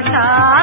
ప్రేమ